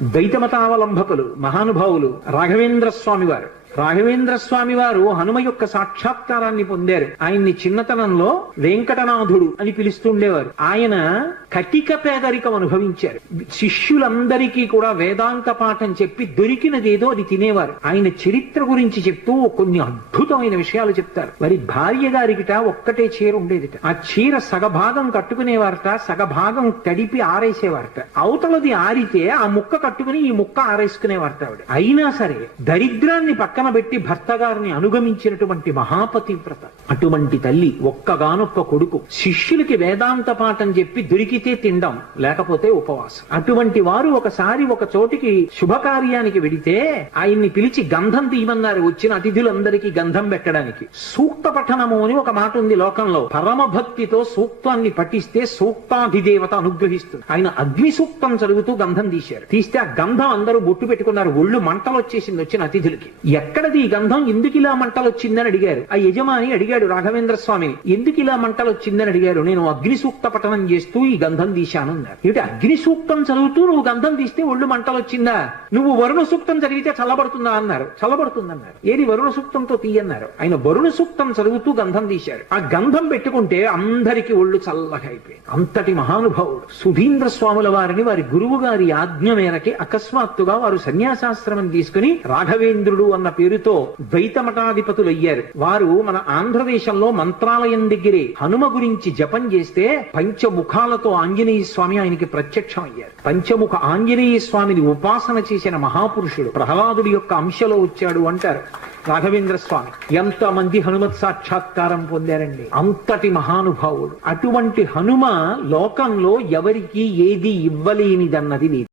ద్వైతమతావలంబకులు మహానుభావులు రాఘవేంద్ర స్వామి వారు. రాఘవేంద్ర స్వామి వారు హనుమ యొక్క సాక్షాత్కారాన్ని పొందారు. ఆయన్ని చిన్నతనంలో వెంకటనాథుడు అని పిలుస్తుండేవారు. ఆయన కటిక పేదరికం అనుభవించారు. శిష్యులందరికీ కూడా వేదాంత పాఠం చెప్పి దొరికినదేదో అది తినేవారు. ఆయన చరిత్ర గురించి చెప్తూ కొన్ని అద్భుతమైన విషయాలు చెప్తారు. వారి భార్య గారికిట ఒక్కటే చీర ఉండేదిట. ఆ చీర సగభాగం కట్టుకునేవారట, సగభాగం తడిపి ఆరేసేవారట. అవతలది ఆరితే ఆ ముక్క కట్టుకుని ఈ ముక్క ఆరేసుకునేవారట ఆవిడ. అయినా సరే దరిద్రాన్ని పక్కన పెట్టి భర్త గారిని అనుగమించినటువంటి మహాపతివ్రత. అటువంటి తల్లి, ఒక్కగానొక్క కొడుకు, శిష్యులకి వేదాంత పాఠం చెప్పి దొరికితే తినడం, లేకపోతే ఉపవాసం. అటువంటి వారు ఒకసారి ఒక చోటికి శుభకార్యానికి వెడితే ఆయన్ని పిలిచి గంధం తీయమన్నారు. వచ్చిన అతిథులందరికీ గంధం పెట్టడానికి. సూక్త పఠనము అని ఒక మాట ఉంది లోకంలో. పరమ భక్తితో సూక్తాన్ని పఠిస్తే సూక్తాధిదేవత అనుగ్రహిస్తుంది. ఆయన అగ్ని సూక్తం చదువుతూ గంధం తీశారు. తీస్తే ఆ గంధం అందరూ బొట్టు పెట్టుకున్నారు. ఒళ్ళు మంటలు వచ్చేసింది వచ్చిన అతిథులకి. ఎక్కడది ఈ గంధం, ఎందుకు ఇలా మంటలు వచ్చిందని అడిగారు. ఆ యజమాని అడిగాడు రాఘవేంద్ర స్వామిని, ఎందుకు ఇలా మంటలు వచ్చిందని అడిగారు. నేను అగ్ని సూక్త పఠనం చేస్తూ ఈ గంధం తీశాను అన్నారు. ఏమిటి, అగ్ని సూక్తం చదువుతూ నువ్వు గంధం తీస్తే ఒళ్ళు మంటలు వచ్చిందా? నువ్వు వరుణ సూక్తం చదివితే చల్లబడుతుందా అన్నారు. చల్లబడుతుందన్నారు. ఏది వరుణ సూక్తంతో తీయన్నారు. ఆయన వరుణ సూక్తం చదువుతూ గంధం తీశారు. ఆ గంధం పెట్టుకుంటే అందరికీ ఒళ్ళు చల్లగా అయిపోయింది. అంతటి మహానుభావుడు సుధీంద్ర స్వాముల వారిని వారి గురువు గారి ఆజ్ఞ మేరకి అకస్మాత్తుగా వారు సన్యాసాశ్రమం తీసుకుని రాఘవేంద్రుడు అన్న పేరుతో ద్వైతమఠాధిపతులు అయ్యారు. వారు మన ఆంధ్రదేశంలో మంత్రాలయం దగ్గరే హనుమ గురించి జపం చేస్తే పంచముఖాలతో ఆంజనేయ స్వామి ఆయనకి ప్రత్యక్షం అయ్యారు. పంచముఖ ఆంజనేయ స్వామిని ఉపాసన చేసిన మహాపురుషుడు. ప్రహ్లాదుడి యొక్క అంశలో వచ్చాడు అంటారు రాఘవేంద్ర స్వామి. ఎంతమంది హనుమత్ సాక్షాత్కారం పొందారండి. అంతటి మహానుభావుడు. అటువంటి హనుమ లోకంలో ఎవరికి ఏది ఇవ్వలేనిదన్నది లేదు.